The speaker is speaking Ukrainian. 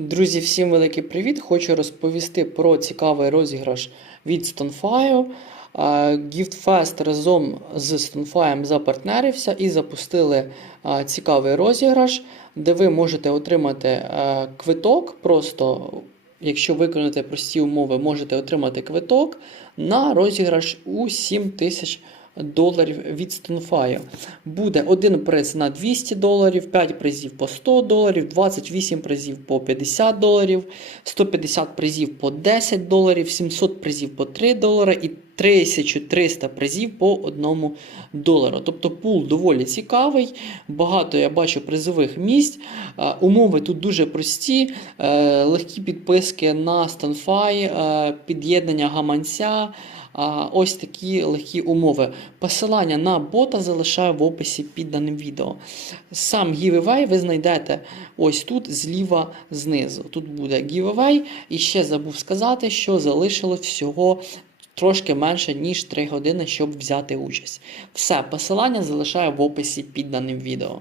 Друзі, всім великий привіт! Хочу розповісти про цікавий розіграш від StoneFi. GiftFest разом з StoneFi запартнерився і запустили цікавий розіграш, де ви можете отримати квиток. Просто, якщо виконати прості умови, можете отримати квиток на розіграш у 7 тисяч доларів від StoneFi. Буде один приз на 200 доларів, 5 призів по 100 доларів, 28 призів по 50 доларів, 150 призів по 10 доларів, 700 призів по 3 долари і 1300 призів по 1 долару. Тобто пул доволі цікавий, багато я бачу призових місць. Е, Умови тут дуже прості, е, легкі підписки на StoneFi, е, під'єднання гаманця. Ось такі легкі умови. Посилання на бота залишаю в описі під даним відео. Сам giveaway ви знайдете ось тут зліва знизу. Тут буде giveaway. І ще забув сказати, що залишилось всього трошки менше, ніж 3 години, щоб взяти участь. Все, посилання залишаю в описі під даним відео.